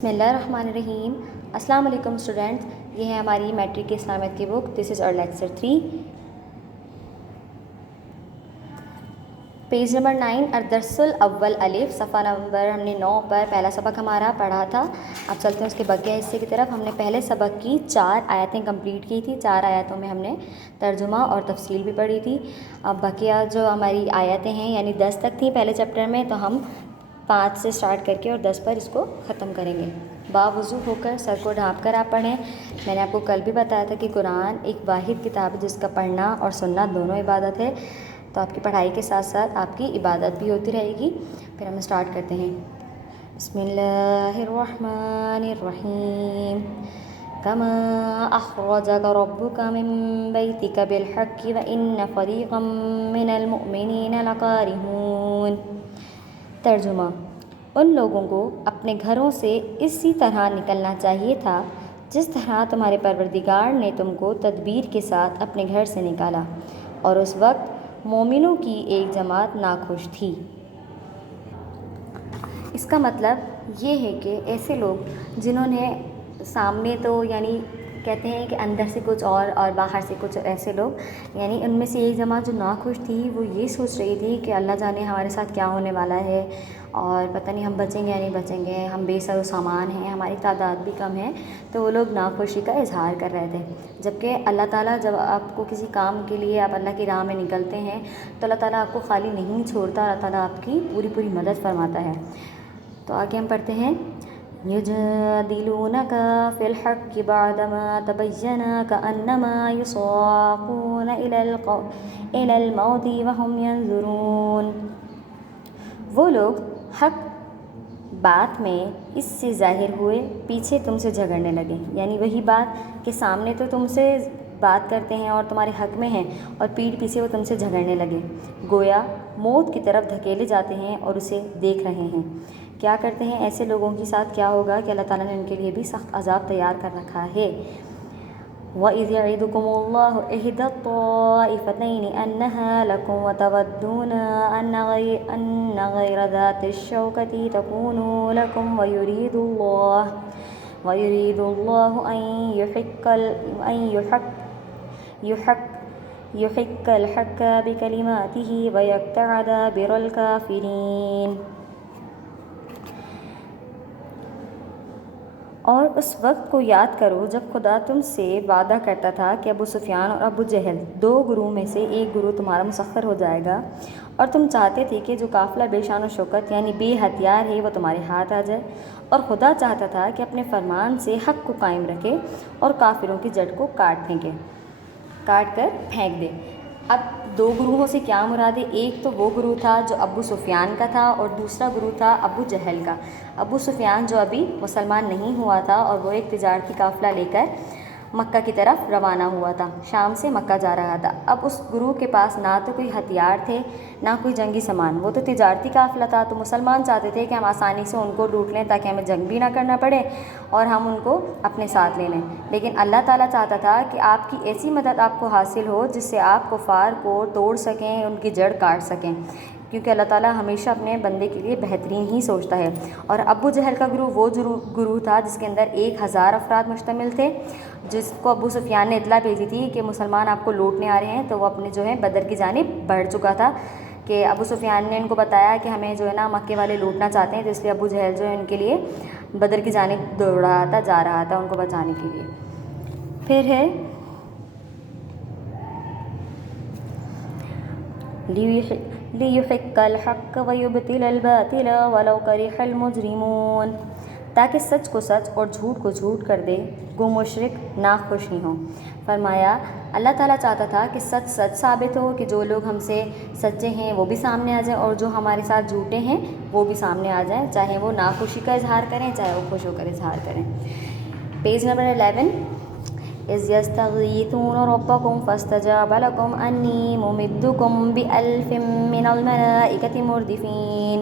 بسم اللہ الرحمن الرحیم۔ السلام علیکم اسٹوڈنٹس، یہ ہے ہماری میٹرک کی اسلامیت کی بک۔ دس از اور لیکچر 3، پیج نمبر 9، الدرس الاول الف، صفحہ نمبر ہم نے 9 پر پہلا سبق ہمارا پڑھا تھا۔ اب چلتے ہیں اس کے بقیہ حصے کی طرف۔ ہم نے پہلے سبق کی 4 آیتیں کمپلیٹ کی تھی، 4 آیتوں میں ہم نے ترجمہ اور تفصیل بھی پڑھی تھی۔ اب بقیہ جو ہماری آیتیں ہیں یعنی 10 تک تھیں پہلے چیپٹر میں، تو ہم 5 سے سٹارٹ کر کے اور 10 پر اس کو ختم کریں گے۔ باوضو ہو کر سر کو ڈھانپ کر آپ پڑھیں۔ میں نے آپ کو کل بھی بتایا تھا کہ قرآن ایک واحد کتاب ہے جس کا پڑھنا اور سننا دونوں عبادت ہے، تو آپ کی پڑھائی کے ساتھ ساتھ آپ کی عبادت بھی ہوتی رہے گی۔ پھر ہم اسٹارٹ کرتے ہیں۔ بسم اللہ الرحمن الرحیم۔ کما اخرجک ربک من بیتک بالحق وان فریقا من المؤمنین لکارہون۔ ترجمہ: ان لوگوں کو اپنے گھروں سے اسی طرح نکلنا چاہیے تھا جس طرح تمہارے پروردگار نے تم کو تدبیر کے ساتھ اپنے گھر سے نکالا، اور اس وقت مومنوں کی ایک جماعت ناخوش تھی۔ اس کا مطلب یہ ہے کہ ایسے لوگ جنہوں نے سامنے تو یعنی کہتے ہیں کہ اندر سے کچھ اور باہر سے کچھ، ایسے لوگ یعنی ان میں سے ایک جماعت جو ناخوش تھی وہ یہ سوچ رہی تھی کہ اللہ جانے ہمارے ساتھ کیا ہونے والا ہے، اور پتہ نہیں ہم بچیں گے یا نہیں بچیں گے، ہم بے سر و سامان ہیں، ہماری تعداد بھی کم ہے، تو وہ لوگ ناخوشی کا اظہار کر رہے تھے۔ جبکہ اللہ تعالیٰ جب آپ کو کسی کام کے لیے آپ اللہ کی راہ میں نکلتے ہیں تو اللہ تعالیٰ آپ کو خالی نہیں چھوڑتا، اللہ تعالیٰ آپ کی پوری مدد فرماتا ہے۔ تو آگے ہم پڑھتے ہیں۔ یجادلونک فی الحق بعدما تبین کأنما یساقون الی الموت وهم ینظرون۔ وہ لوگ حق بات میں اس سے ظاہر ہوئے پیچھے تم سے جھگڑنے لگے، یعنی وہی بات کہ سامنے تو تم سے بات کرتے ہیں اور تمہارے حق میں ہیں، اور پیٹھ پیچھے وہ تم سے جھگڑنے لگے، گویا موت کی طرف دھکیلے جاتے ہیں اور اسے دیکھ رہے ہیں۔ کیا کرتے ہیں ایسے لوگوں کے ساتھ کیا ہوگا کہ اللہ تعالیٰ نے ان کے لیے بھی سخت عذاب تیار کر رکھا ہے۔ وَإِذْ يَعِدُكُمُ اللَّهُ إِحْدَى الطَّائِفَتَيْنِ أَنَّهَا لَكُمْ وَتَوَدُّونَ أَنَّ غَيْرَ ذَاتِ الشَّوْكَةِ تَكُونُ لَكُمْ وَيُرِيدُ اللَّهُ أَن يُحِقَّ الْحَقَّ بِكَلِمَاتِهِ وَيَقْطَعَ دَابِرَ الْكَافِرِينَ۔ اور اس وقت کو یاد کرو جب خدا تم سے وعدہ کرتا تھا کہ ابو سفیان اور ابو جہل 2 گروہ میں سے ایک گروہ تمہارا مسخر ہو جائے گا، اور تم چاہتے تھے کہ جو قافلہ بے شان و شوکت یعنی بے ہتھیار ہے وہ تمہارے ہاتھ آ جائے، اور خدا چاہتا تھا کہ اپنے فرمان سے حق کو قائم رکھے اور کافروں کی جڑ کو کاٹ کر پھینک دے۔ اب 2 گروہوں سے کیا مراد ہے؟ ایک تو وہ گروہ تھا جو ابو سفیان کا تھا، اور دوسرا گروہ تھا ابو جہل کا۔ ابو سفیان جو ابھی مسلمان نہیں ہوا تھا، اور وہ ایک تجارتی قافلہ لے کر مکہ کی طرف روانہ ہوا تھا، شام سے مکہ جا رہا تھا۔ اب اس گروہ کے پاس نہ تو کوئی ہتھیار تھے نہ کوئی جنگی سامان، وہ تو تجارتی قافلہ تھا، تو مسلمان چاہتے تھے کہ ہم آسانی سے ان کو لوٹ لیں تاکہ ہمیں جنگ بھی نہ کرنا پڑے اور ہم ان کو اپنے ساتھ لے لیں۔ لیکن اللہ تعالیٰ چاہتا تھا کہ آپ کی ایسی مدد آپ کو حاصل ہو جس سے آپ کفار کو توڑ سکیں، ان کی جڑ کاٹ سکیں، کیونکہ اللہ تعالیٰ ہمیشہ اپنے بندے کے لیے بہترین ہی سوچتا ہے۔ اور ابو جہل کا گروہ وہ گروہ تھا جس کے اندر 1000 افراد مشتمل تھے، جس کو ابو سفیان نے اطلاع بھیجی تھی کہ مسلمان آپ کو لوٹنے آ رہے ہیں، تو وہ اپنے جو ہے بدر کی جانب بڑھ چکا تھا، کہ ابو سفیان نے ان کو بتایا کہ ہمیں جو ہے نا مکے والے لوٹنا چاہتے ہیں، تو اس لیے ابو جہل جو ہے ان کے لیے بدر کی جانب دوڑ رہا تھا، جا رہا تھا ان کو بچانے کے لیے۔ پھر ہے لِيُحِقَّ الْحَقَّ وَيُبْطِلَ الْبَاطِلَ وَلَوْ كَرِهَ الْمُجْرِمُونَ، تاکہ سچ کو سچ اور جھوٹ کو جھوٹ کر دے، گو مشرک ناخوش ہی ہوں۔ فرمایا اللہ تعالیٰ چاہتا تھا کہ سچ ثابت ہو، کہ جو لوگ ہم سے سچے ہیں وہ بھی سامنے آ جائیں، اور جو ہمارے ساتھ جھوٹے ہیں وہ بھی سامنے آ جائیں، چاہے وہ ناخوشی کا اظہار کریں چاہے وہ خوش ہو کر اظہار کریں۔ Page number 11۔ اِذْ يَسْتَغِيثُونَ رَبَّكُمْ فَاسْتَجَابَ لَكُمْ أَنِّي مُمِدُّكُمْ بِأَلْفٍ مِّنَ الْمَلَائِكَةِ مُرْدِفِينَ۔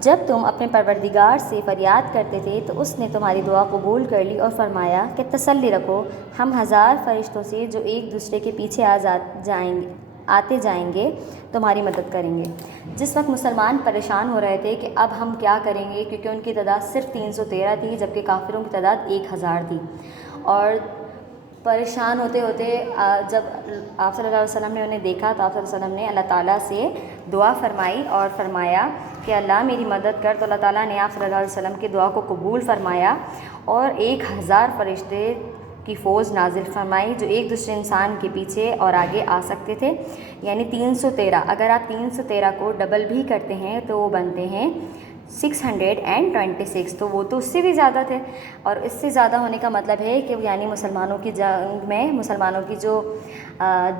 جب تم اپنے پروردگار سے فریاد کرتے تھے تو اس نے تمہاری دعا قبول کر لی، اور فرمایا کہ تسلی رکھو، ہم 1000 فرشتوں سے جو ایک دوسرے کے پیچھے آ جائیں گے آتے جائیں گے تمہاری مدد کریں گے۔ جس وقت مسلمان پریشان ہو رہے تھے کہ اب ہم کیا کریں گے، کیونکہ ان کی تعداد صرف 313 تھی جبکہ کافروں کی تعداد 1000 تھی، اور پریشان ہوتے ہوتے جب آپ صلی اللہ علیہ وسلم نے انہیں دیکھا تو آپ صلی اللہ علیہ وسلم نے اللہ تعالیٰ سے دعا فرمائی اور فرمایا کہ اللہ میری مدد کر، تو اللہ تعالیٰ نے آپ صلی اللہ علیہ وسلم کی دعا کو قبول فرمایا اور 1000 فرشتے کی فوج نازل فرمائی جو ایک دوسرے انسان کے پیچھے اور آگے آ سکتے تھے، یعنی 313۔ اگر آپ 313 کو ڈبل بھی کرتے ہیں تو وہ بنتے ہیں 626، تو وہ تو اس سے بھی زیادہ تھے، اور اس سے زیادہ ہونے کا مطلب ہے کہ یعنی مسلمانوں کی جنگ میں مسلمانوں کی جو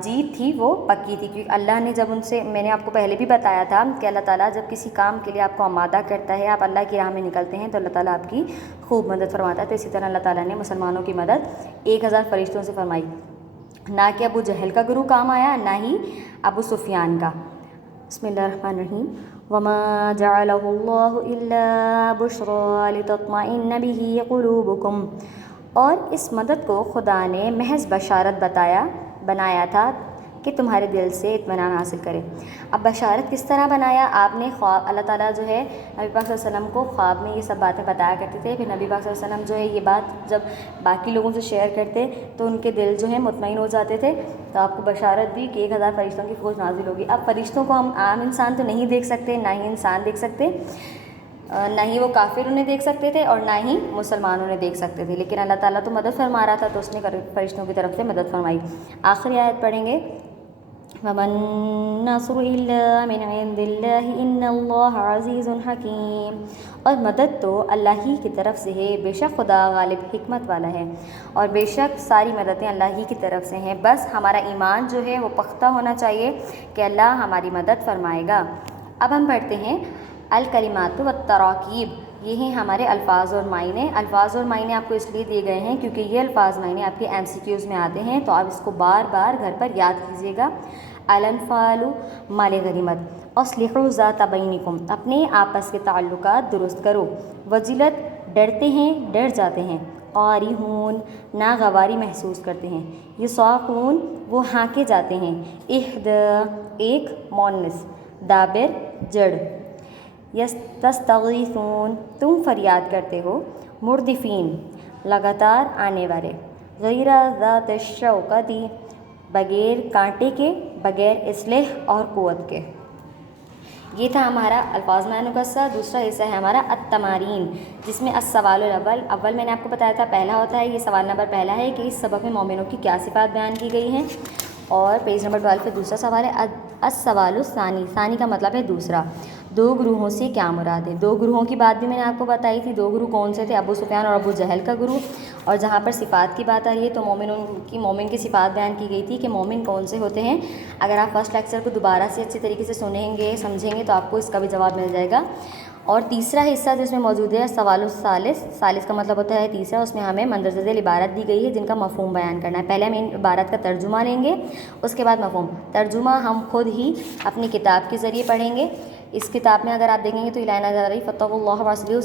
جیت تھی وہ پکی تھی، کیونکہ اللہ نے جب ان سے، میں نے آپ کو پہلے بھی بتایا تھا کہ اللہ تعالیٰ جب کسی کام کے لیے آپ کو آمادہ کرتا ہے، آپ اللہ کی راہ میں نکلتے ہیں تو اللہ تعالیٰ آپ کی خوب مدد فرماتا ہے۔ تو اسی طرح اللہ تعالیٰ نے مسلمانوں کی مدد 1000 فرشتوں سے فرمائی، نہ کہ ابو جہل کا گروہ کام آیا، نہ ہی ابو سفیان کا۔ بسم اللہ الرحمن الرحیم۔ وما جعله الله إلا بشرى لتطمئن به قلوبكم، اور اس مدد کو خدا نے محض بشارت بنایا تھا کہ تمہارے دل سے اطمینان حاصل کرے۔ اب بشارت کس طرح بنایا؟ آپ نے خواب، اللہ تعالیٰ جو ہے نبی پاک صلی اللہ علیہ وسلم کو خواب میں یہ سب باتیں بتایا کرتے تھے، پھر نبی پاک صلی اللہ علیہ وسلم جو ہے یہ بات جب باقی لوگوں سے شیئر کرتے تو ان کے دل جو ہے مطمئن ہو جاتے تھے، تو آپ کو بشارت دی کہ 1000 فرشتوں کی فوج نازل ہوگی۔ اب فرشتوں کو ہم عام انسان تو نہیں دیکھ سکتے، نہ ہی انسان دیکھ سکتے، نہ ہی وہ کافر انہیں دیکھ سکتے تھے اور نہ ہی مسلمان انہیں دیکھ سکتے تھے، لیکن اللہ تعالیٰ تو مدد فرما رہا تھا تو اس نے فرشتوں کی طرف سے مدد فرمائی۔ آخری آیت پڑھیں گے، وَمَا النَّصْرُ إِلَّا مِنْ عِنْدِ اللَّهِ إِنَّ اللَّهَ عَزِيزٌ حَكِيمٌ، اور مدد تو اللہ ہی کی طرف سے ہے، بے شک خدا غالب حکمت والا ہے، اور بے شک ساری مددیں اللہ ہی کی طرف سے ہیں، بس ہمارا ایمان جو ہے وہ پختہ ہونا چاہیے کہ اللہ ہماری مدد فرمائے گا۔ اب ہم پڑھتے ہیں الکلمات والتراکیب، یہ ہیں ہمارے الفاظ اور معنی۔ الفاظ اور معنی آپ کو اس لیے دیے گئے ہیں کیونکہ یہ الفاظ معنی آپ کے MCQs میں آتے ہیں، تو آپ اس کو بار بار گھر پر یاد کیجیے گا۔ الانفال مال غنیمت، اصلحوا ذات بینکم، اپنے آپس کے تعلقات درست کرو۔ وجلت ڈرتے ہیں، ڈر جاتے ہیں۔ قارہون ناگواری محسوس کرتے ہیں۔ یصاقون وہ ہانکے جاتے ہیں۔ احدا ایک مونس، دابر جڑ۔ یستغیثون تم فریاد کرتے ہو۔ مردفین لگاتار آنے والے۔ غیر ذات الشوکۃ بغیر کانٹے کے، بغیر اسلحہ اور قوت کے۔ یہ تھا ہمارا الفاظ معنی کا حصہ۔ دوسرا حصہ ہے ہمارا التمارین، جس میں السوال الاول میں نے آپ کو بتایا تھا پہلا ہوتا ہے، یہ سوال نمبر پہلا ہے کہ اس سبق میں مومنوں کی کیا صفات بیان کی گئی ہیں، اور پیج نمبر 12 پہ دوسرا سوال ہے السوال الثانی، ثانی کا مطلب ہے دوسرا، دو گروہوں سے کیا مراد ہے۔ دو گروہوں کی بات بھی میں نے آپ کو بتائی تھی، دو گروہ کون سے تھے، ابو سفیان اور ابو جہل کا گروہ، اور جہاں پر صفات کی بات آ رہی ہے تو مومن کی صفات بیان کی گئی تھی کہ مومن کون سے ہوتے ہیں۔ اگر آپ فرسٹ لیکچر کو دوبارہ سے اچھی طریقے سے سنیں گے، سمجھیں گے تو آپ کو اس کا بھی جواب مل جائے گا۔ اور تیسرا حصہ جو اس میں موجود ہے سوال الثالث، ثالث کا مطلب ہوتا ہے تیسرا، اس میں ہمیں مندرجہ ذیل عبارت دی گئی ہے جن کا مفہوم بیان کرنا ہے۔ پہلے ہم ان عبارت کا ترجمہ لیں گے، اس کے بعد مفہوم۔ ترجمہ ہم خود ہی اپنی کتاب کے ذریعے پڑھیں گے۔ اس کتاب میں اگر آپ دیکھیں گے تو اعلان نظر آ رہی فاتقوا اللہ واصلحوا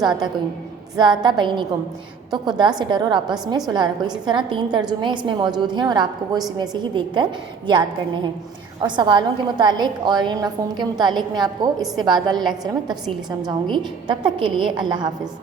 ذات بینکم، تو خدا سے ڈرو اور آپس میں صلح رکھو۔ اسی طرح 3 ترجمے اس میں موجود ہیں اور آپ کو وہ اس میں سے ہی دیکھ کر یاد کرنے ہیں، اور سوالوں کے متعلق اور ان مفہوم کے متعلق میں آپ کو اس سے بعد والے لیکچر میں تفصیلی سمجھاؤں گی۔ تب تک کے لیے اللہ حافظ۔